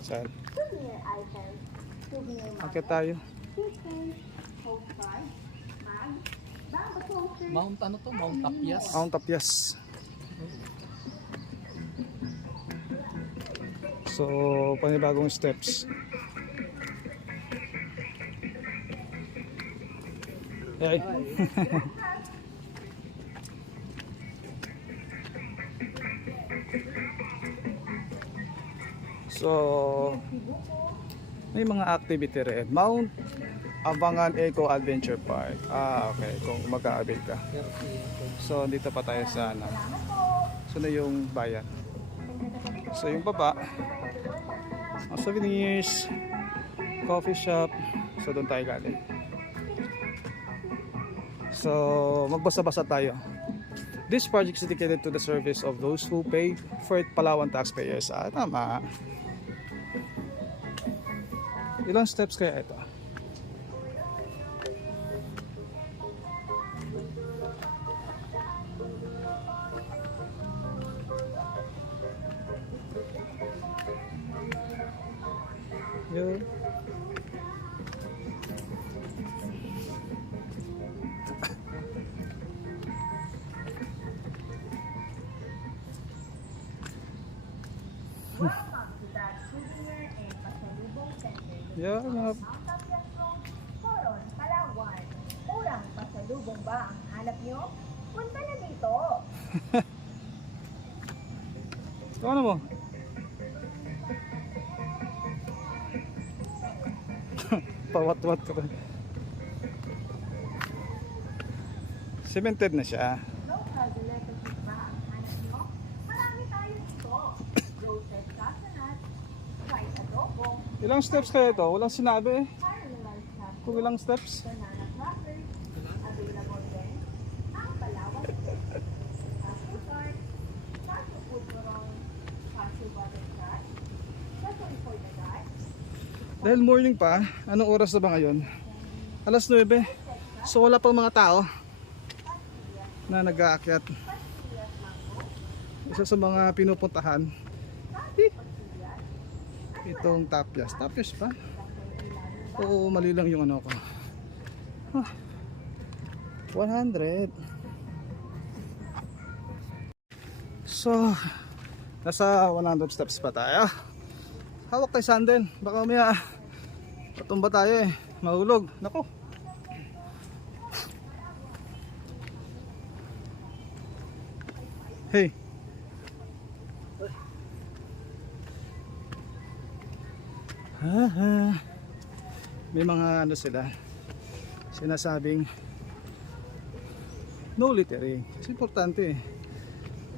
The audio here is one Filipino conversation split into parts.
Saan? souvenir items, souvenir Akit tayo. kitchen, postcard, bag, bag poster, Mount ano to? Mount Tapias. Ang tapyas. So, panibagong steps. Ay. So, may mga activity rin. Mount Abangan Eco Adventure Park. Ah, okay. Kung mag-aabil ka. So, dito pa tayo sa ano. So, na yung bayan. So, yung baba, mga souvenirs, coffee shop. So, doon tayo galing. So, magbasa-basa tayo. This project is dedicated to the service of those who pay for it, Palawan taxpayers. Ah, tama. Ilang steps kaya ito? Yun. welcome to that souvenir and pasalubong center. Yan, mga Mount Tapias Road, Coron, Palawan. Urang pasalubong ba ang hanap nyo? Punta na dito. ano mo? Pawat-wat ka pa. Cemented na siya. Local delicacies ba ang hanap nyo? Marami tayo dito. Roasted coconut, fried adobo, Ilang steps kaya ito? Walang sinabi eh. caramelized chocolate, Kung ilang steps. banana crackers, available din ang Palawan Steak, cashew tart, cashew pulverong, cashew butter crust, cashew for the dark, Dahil morning pa, anong oras na ba ngayon? Alas 9. So wala pang mga tao na nag-aakyat. Isa sa mga pinupuntahan itong Tapias. Tapias pa? Oo, mali lang yung ano ko. 100. So, nasa 100 steps pa tayo. Hawak tayo sandal. Baka umaya patumba tayo eh. Mahulog. Nako. Hey. May mga ano sila sinasabing no littering. Kasi importante eh.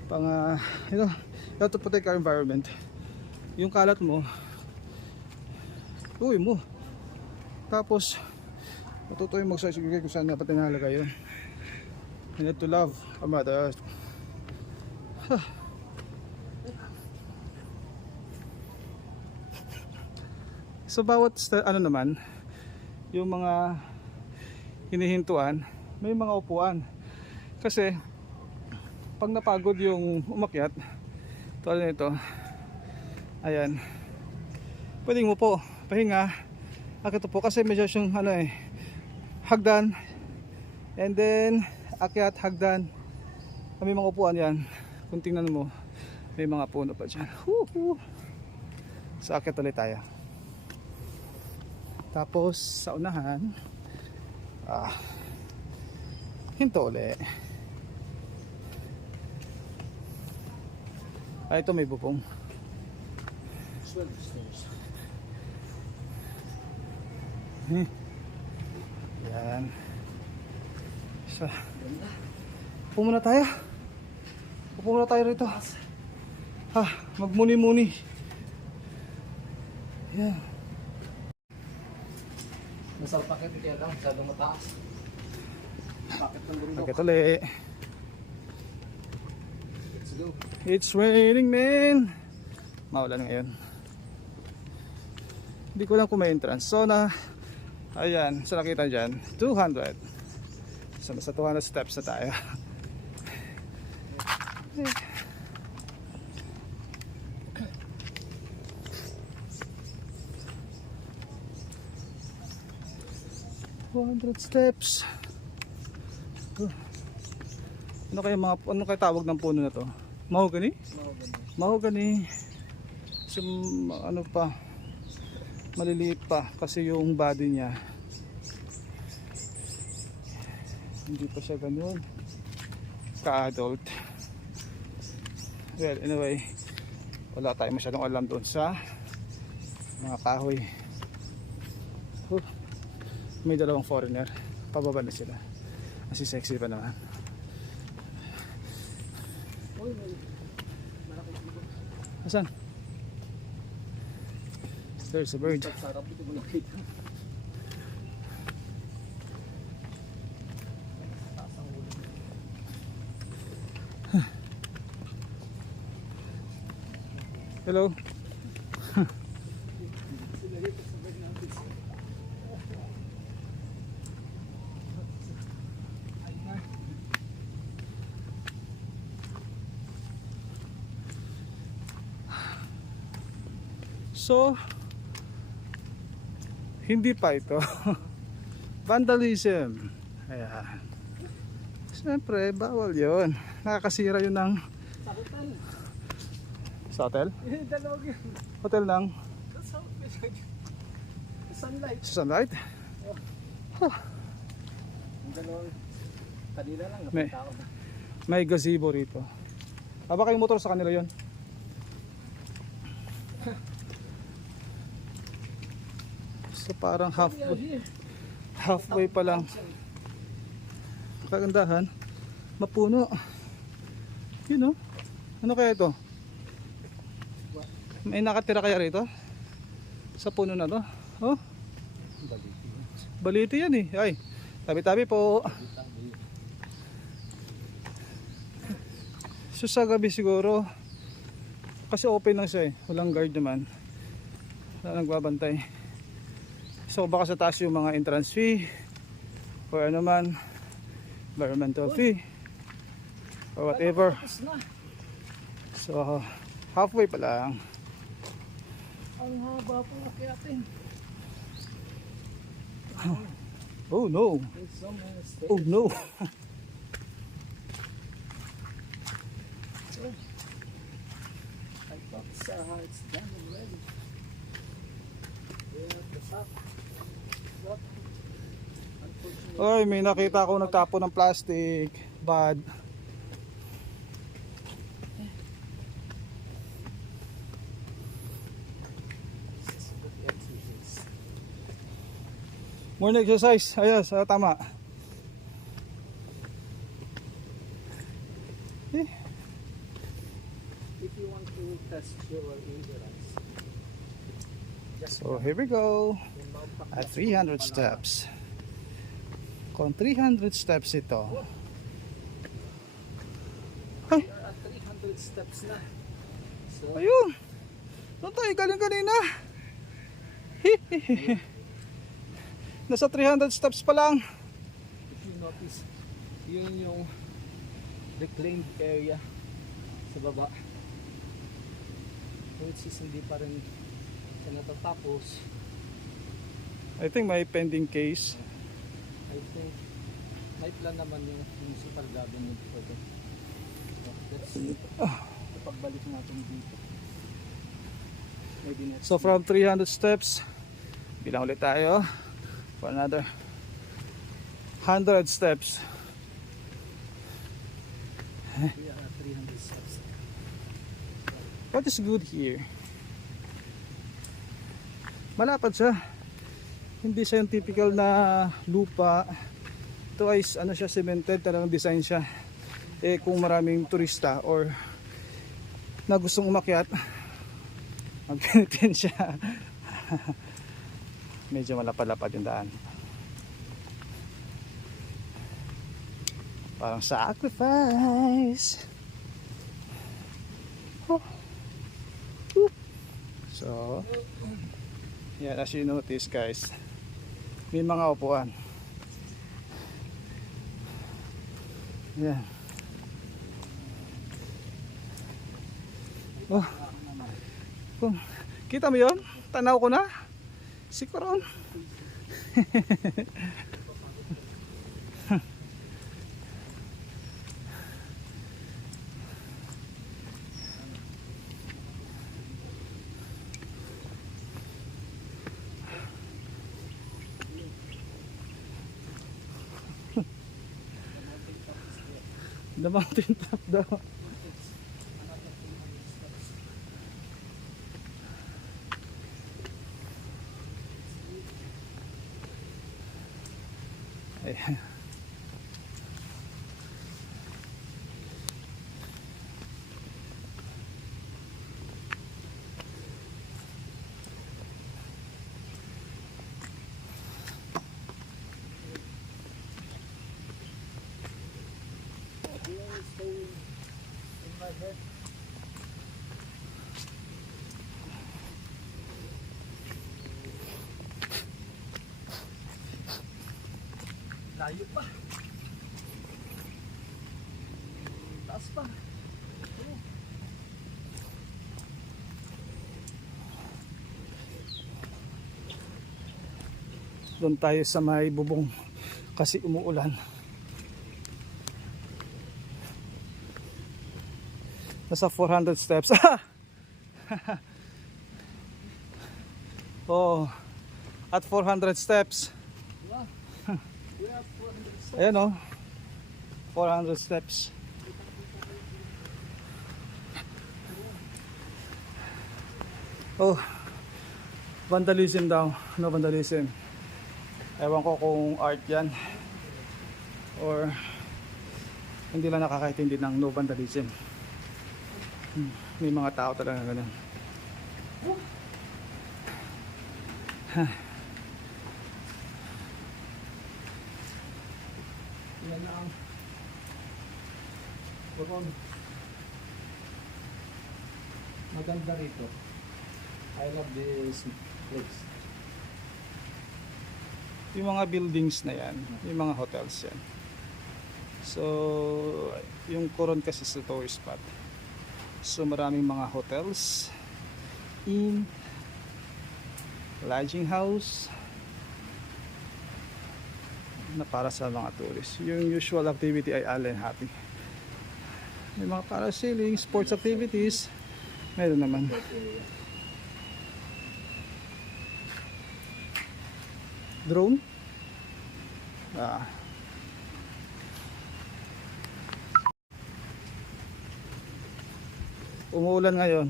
Pang you know, you have to protect our environment. Yung kalat mo uwi mo. Tapos matuto yung magsasigigay kung saan dapat tinalagay yun. You need to love our mother earth. So bawat ano naman yung mga hinihintuan, may mga upuan. Kasi pag napagod yung umakyat tulad nito, ayan, pwedeng mo po pahinga. Akit po kasi medyo yung ano eh, hagdan, and then akyat, hagdan. May mga upuan yan. Kung tingnan mo, may mga puno pa dyan. So akyat ulit tayo. Tapos sa unahan, hinto ulit. Ito may bubong. Yan. So, upo muna tayo. Upo muna tayo rito. Magmuni-muni. Yan. Nasa paket kaya lang, masyadong mataas. Paket ng bundok. Akit ulit. Let's go. It's raining man. Maulan ngayon. Hindi ko lang kung may entrance. So na, ayan, sa nakita dyan, 200. So nasa 200 steps na tayo. 200 steps. Ano kaya tawag ng puno na to? Mahogany? Mahogany. So, ano pa? Maliliit pa kasi yung body niya hindi pa siya ganun ka-adult. Well, anyway, wala tayong masyadong alam doon sa mga kahoy. May dalawang foreigner, pababa na sila kasi sexy pa naman. Asan? There's a bird. Sarap ito mo nakita. Hello. So, hindi pa ito. Vandalism. Ayan. Siyempre, bawal yun. Nakakasira yun ng... Sa hotel? Hotel ng? Sunlight. Sa Sunlight? Ang dalawang kanila lang May- nakita ko. May gazebo rito. Baka yung motor sa kanila yon. So parang halfway pa lang. Kagandahan, mapuno. You know? Ano kaya ito? May nakatira kaya rito? Sa puno na to? Oh, baliti yan eh. Ay, tabi-tabi po. So sa gabi siguro, kasi open lang siya eh. Walang guard naman. Wala nagbabantay. So baka sa taas yung mga entrance fee or ano man, environmental fee or whatever. So halfway pa lang. Ang haba po nakyatin. Oh no. There's so many stairs. Oh no. I thought it's done already. Yeah, the top. What? Unfortunately, Ay, may nakita ko nagtapo ng plastic. Bad. Morning exercise. Ayos, tama. Eh, if you want to test your endurance, so here we go. At 300 steps. Kung 300 steps ito. Ay, We are at 300 steps na. So, ayun. Doon tayo galing kanina. Nasa 300 steps pa lang. if you notice, yun yung reclaimed area sa baba. Which is hindi pa rin sa natatapos. I think may pending case. I think may plan naman yung municipal government for that. So, let's see. Pagbalik natin dito. Maybe next So from 300 steps, bilang ulit tayo for another 100 steps. we are at 300 steps. What is good here? Malapad siya. Hindi siya yung typical na lupa. Ito ay ano siya, cemented, talagang design siya. Eh kung maraming turista or na gustong umakyat, magpinitin siya. Medyo malapad-lapad yung daan. Parang sacrifice. Oh. So, yeah, as you notice guys, may mga upuan. Yan. Oh. Kung kita mo yun? Tanaw ko na. Sikuron. The mountain top daw. Ayan. Layo pa. Taas pa. Doon tayo sa may bubong kasi umuulan. Nasa 400 steps. Oh, at 400 steps. Ayan o, 400 steps. Oh, vandalism daw. No vandalism. Ewan ko kung art yan or hindi lang nakakaintindi ng no vandalism. May mga tao talaga ganun. Yan na ang bukod. Maganda rito. I love this place. Yung mga buildings na yan, yung mga hotels yan. So, yung Coron kasi sa tourist spot. So, maraming mga hotels, inn, lodging house na para sa mga tourists. Yung usual activity ay island hopping. May mga parasailing, sports activities, meron naman. Drone? Ah. Umuulan ngayon.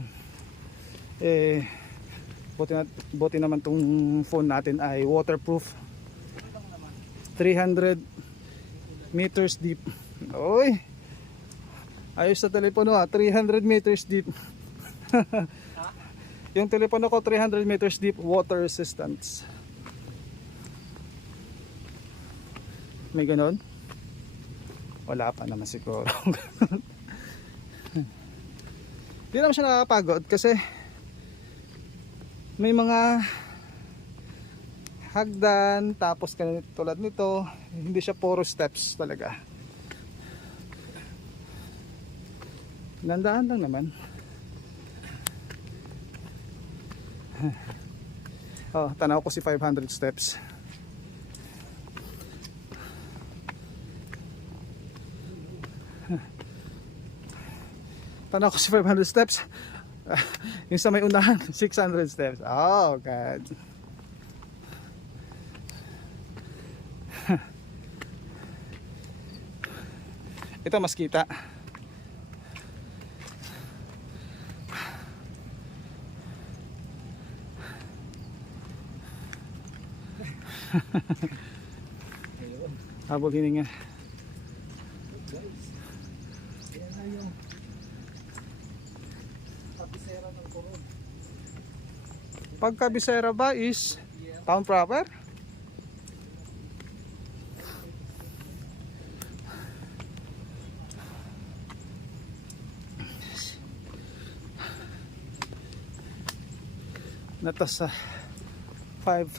Buti naman tong phone natin ay waterproof. 300 meters deep. Oy. Ayos sa telepono 300 meters deep. Yung telepono ko 300 meters deep, water resistance. May ganon? Wala pa naman siguro. Hindi naman siya nakakapagod kasi may mga hagdan tapos tulad nito, hindi siya puro steps talaga. Nandaan lang naman. Oh, tanaw ko si 500 steps. Tanaw ko si 500 steps. Yung sa may unahan 600 steps. Oh God. Ito mas kita. Habol hininga. Yan na yung kapisera ng Coron. Pagka Bisera ba is town proper? Nata sa 500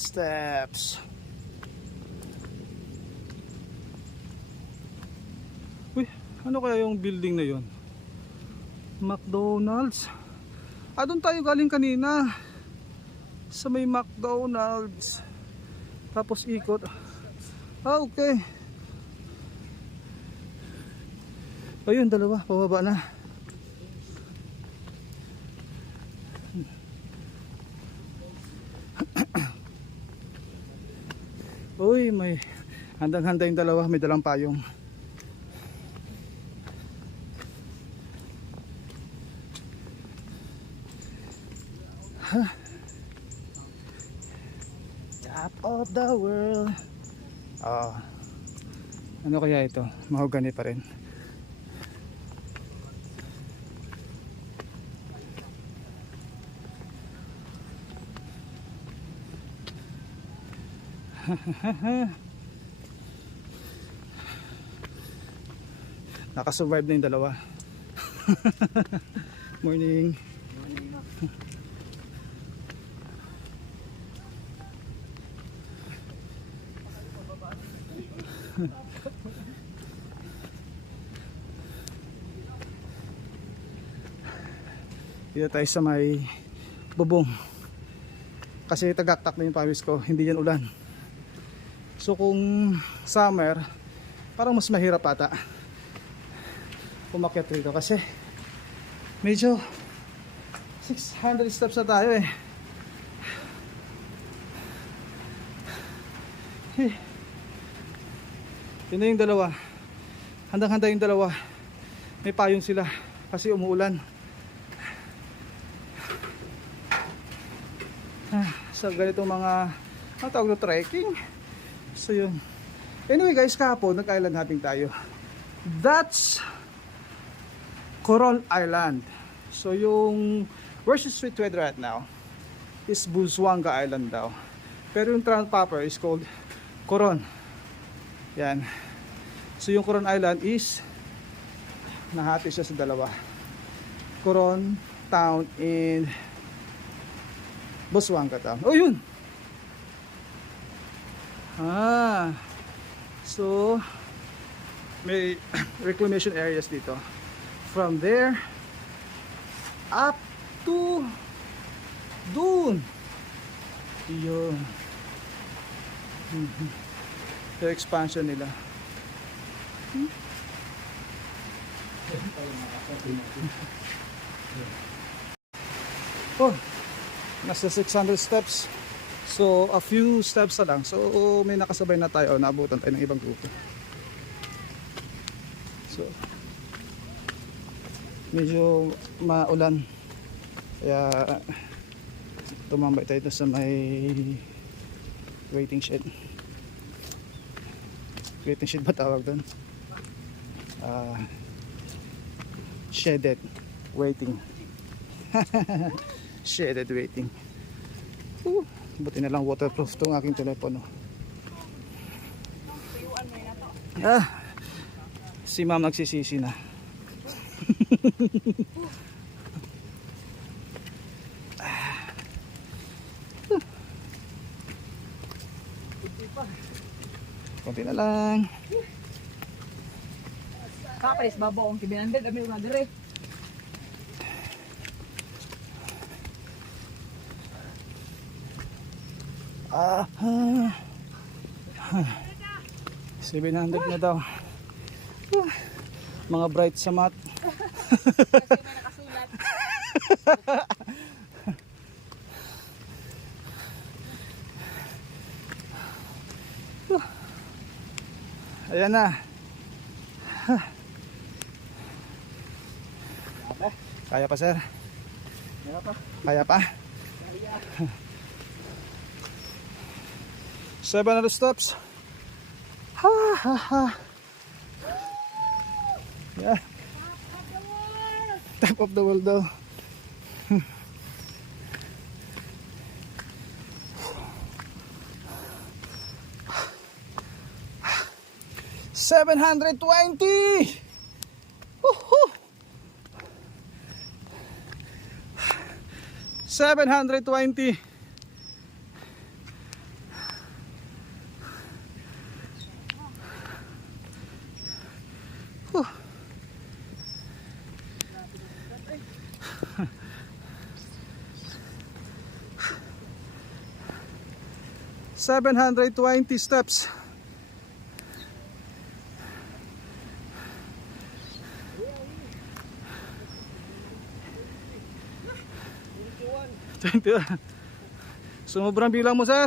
steps. Uy, ano kaya yung building na yon? McDonald's. Ah, doon tayo galing kanina. Sa may McDonald's. Tapos ikot. Ah, okay. Ayun, dalawa. Pababa na. Uy, may handang-handa yung dalawa. May dalang payong. Top of the world. Ah. Ano kaya ito? Mahogany pa rin. Nakasurvive na yung dalawa. Morning. Dito tayo sa may bubong. Kasi tagaktak na yung pawis ko, hindi yan ulan. So kung summer, parang mas mahirap ata umakyat rito kasi medyo 600 steps na tayo eh. Yun na yung dalawa. Handang-handa yung dalawa. May payong sila kasi umuulan. Sa ganitong mga tawag na trekking. So yun. Anyway guys, kahapon nag-island hopping tayo. That's Coron Island. So yung where's the street weather right now is Busuanga Island daw. Pero yung town proper is called Coron. Yan. So yung Coron Island is nahati siya sa dalawa. Coron Town in Busuanga Town. Oh yun. So may reclamation areas dito. From there up to dun. Yun. Yung expansion nila. Oh, nasa 600 steps. So a few steps na lang. So may nakasabay na tayo. Naabutan tayo ng ibang grupo. So medyo maulan. Kaya tumambay tayo sa may waiting shed. Waiting shed ba tawag doon? Shedded waiting. Shedded waiting. Buti na lang waterproof tong aking telepono. Si ma'am nagsisisi na. Konti na lang. Kapalis babo ang kibinandad kami nga dire. Ah, 700 na daw. Mga bright sa mat. Kasi may nakasulat. Ayan na. Kaya pa sir? Kaya pa? 700 steps. Ha ha ha. Yeah. Top of the world daw. 720. Woohoo! 720. Whew. 720 steps. Sumubrang bilang mo, sir.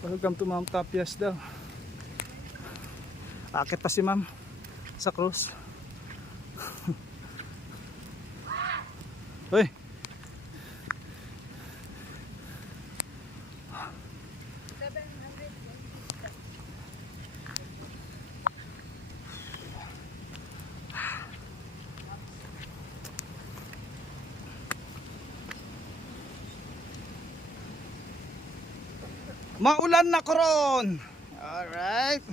Welcome to Mount Tapias daw. Akit pa si ma'am sa cruise. Hoy. Maulan na koron. Alright.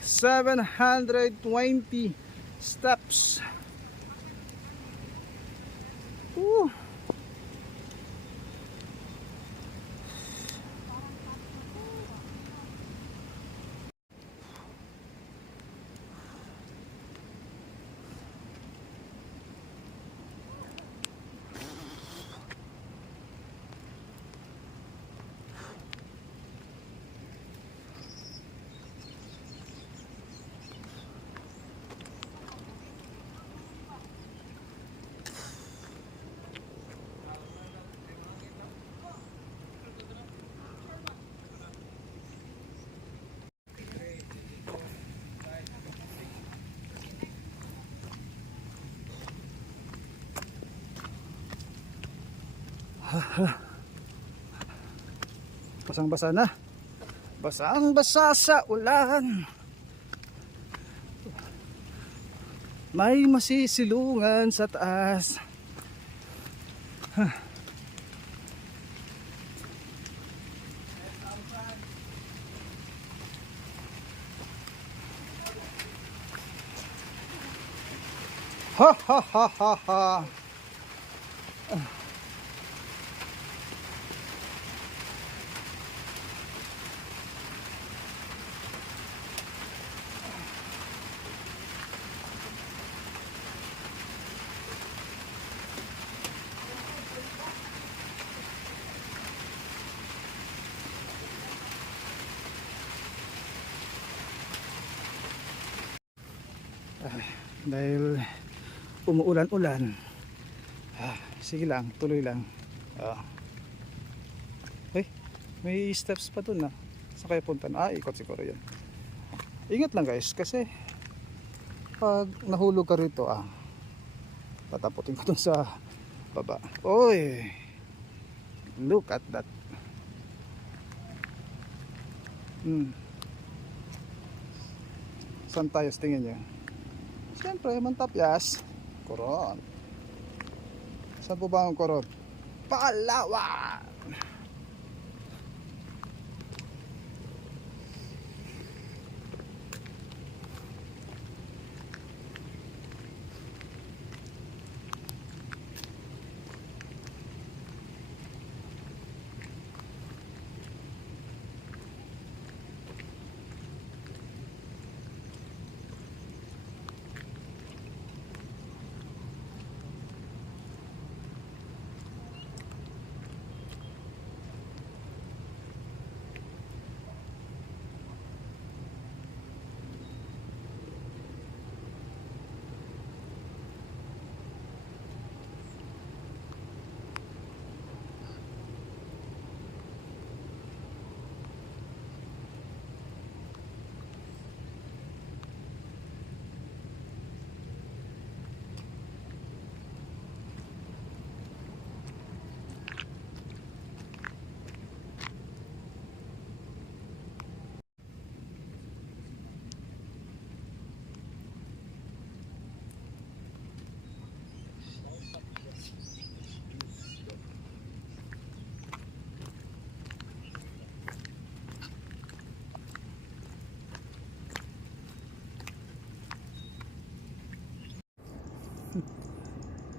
$720 steps. Ooh. Basang-basa na. Basang-basa sa ulan. May masisilungan sa taas. Ha ha ha ha ha. Dahil umuulan-ulan, sige lang, tuloy lang. May steps pa dun na. Saan kaya punta na? Ikot siguro yan. Ingat lang guys, kasi pag nahulog ka rito, tataputin ko dun sa baba. Oy, look at that. Saan tayo? Tingin nyo. Siyempre, Mount Tapias, Coron. Saan po ba ang Coron? Palawan!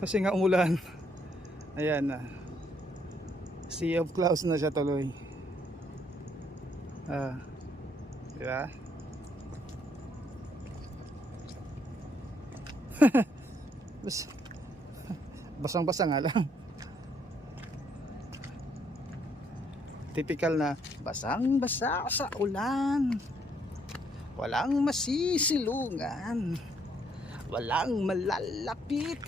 Kasi nga umulan. Ayan na. Sea of clouds na siya tuloy. Diba? Basang-basa nga lang. Typical na basang-basa sa ulan. Walang masisilungan. Walang malalapit.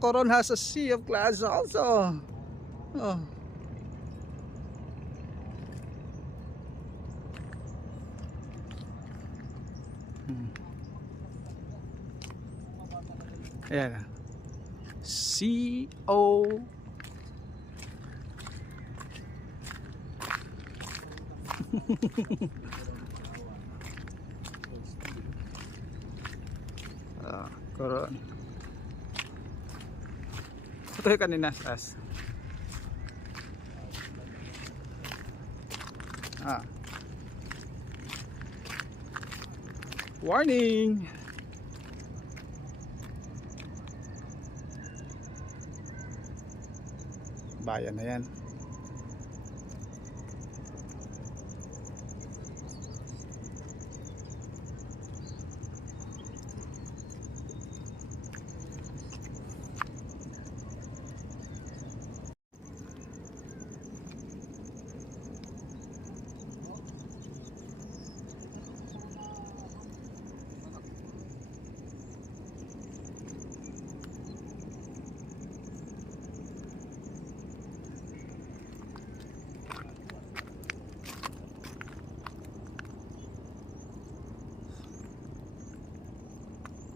Coron has a sea of clouds also. Oh. Ayan. CO Coron. Ito yung kanina tas. Warning. Bayan na yan.